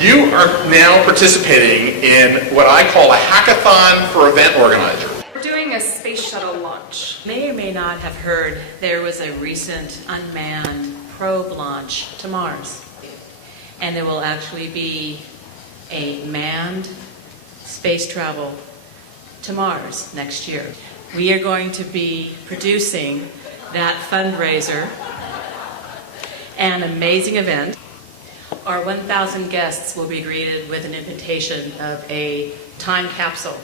You are now participating in what I call a hackathon for event organizers. We're doing a space shuttle launch. You may or may not have heard there was a recent unmanned probe launch to Mars. And there will actually be a manned space travel to Mars next year. We are going to be producing that fundraiser, an amazing event. Our 1,000 guests will be greeted with an invitation of a time capsule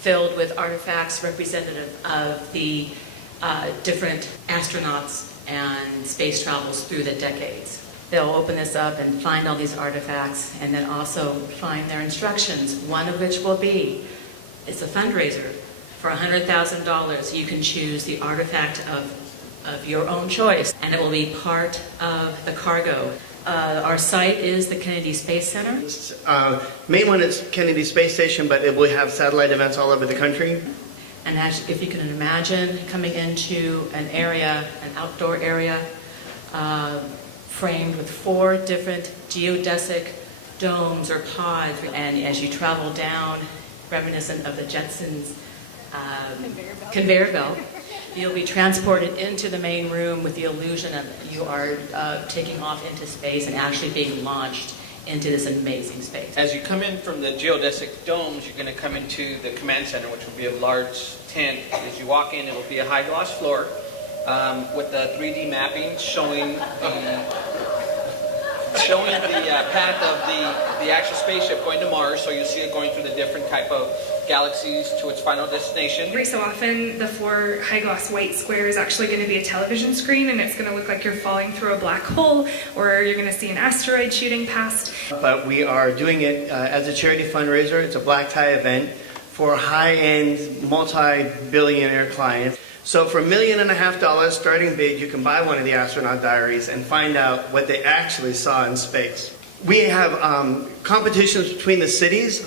filled with artifacts representative of the different astronauts and space travels through the decades. They'll open this up and find all these artifacts and then also find their instructions, one of which will be, it's a fundraiser. For $100,000, you can choose the artifact of your own choice, and it will be part of the cargo. Our site is the Kennedy Space Center. Main one is Kennedy Space Station, but it will have satellite events all over the country. And if you can imagine coming into an area, an outdoor area, framed with 4 different geodesic domes or pods, and as you travel down, reminiscent of the Jetsons conveyor belt, you'll be transported into the main room with the illusion of you are taking off into space and actually being launched into this amazing space. As you come in from the geodesic domes, you're going to come into the command center, which will be a large tent. As you walk in, it will be a high gloss floor with the 3D mapping showing the path of the actual spaceship going to Mars. So you'll see it going through the different type of galaxies to its final destination. Every so often, the 4 high gloss white square is actually going to be a television screen, and it's going to look like you're falling through a black hole, or you're going to see an asteroid shooting past. But we are doing it as a charity fundraiser. It's a black tie event for high-end, multi-billionaire clients. So for $1.5 million starting bid, you can buy one of the astronaut diaries and find out what they actually saw in space. We have competitions between the cities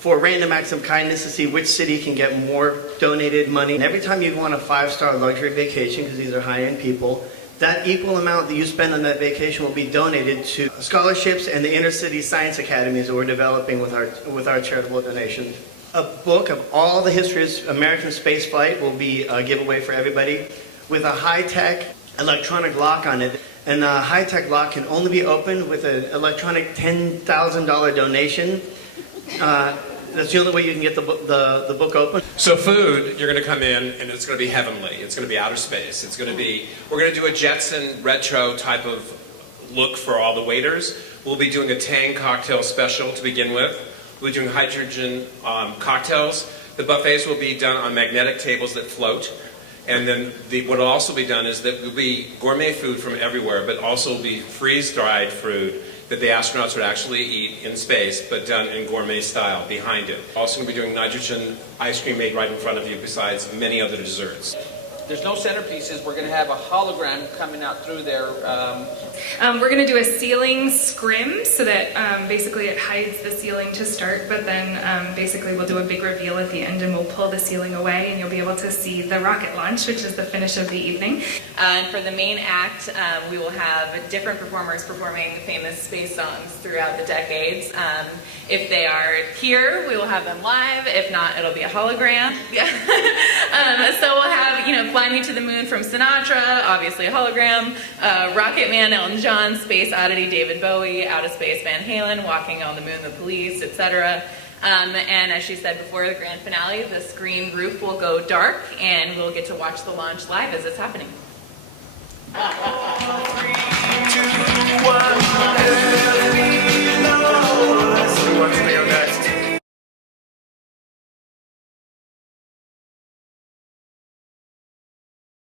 for random acts of kindness to see which city can get more donated money. And every time you go on a 5-star luxury vacation, because these are high-end people, that equal amount that you spend on that vacation will be donated to scholarships and the inner city science academies that we're developing with our charitable donations. A book of all the histories of American spaceflight will be a giveaway for everybody with a high-tech electronic lock on it. And the high-tech lock can only be opened with an electronic $10,000 donation. That's the only way you can get the book open. So food, you're going to come in and it's going to be heavenly. It's going to be outer space. We're going to do a Jetson retro type of look for all the waiters. We'll be doing a Tang cocktail special to begin with. We'll be doing hydrogen cocktails. The buffets will be done on magnetic tables that float. And then what will also be done is that will be gourmet food from everywhere, but also will be freeze-dried food that the astronauts would actually eat in space, but done in gourmet style behind it. Also going to be doing nitrogen ice cream made right in front of you, besides many other desserts. There's no centerpieces. We're going to have a hologram coming out through there. We're going to do a ceiling scrim so that basically it hides the ceiling to start, but then basically we'll do a big reveal at the end and we'll pull the ceiling away and you'll be able to see the rocket launch, which is the finish of the evening. And for the main act, we will have different performers performing famous space songs throughout the decades. If they are here, we will have them live. If not, it'll be a hologram. So we'll have, Fly Me to the Moon from Sinatra, obviously a hologram, Rocket Man, Elton John, Space Oddity, David Bowie, Out of Space, Van Halen, Walking on the Moon, The Police, etc. And as she said before the grand finale, the screen roof will go dark and we'll get to watch the launch live as it's happening.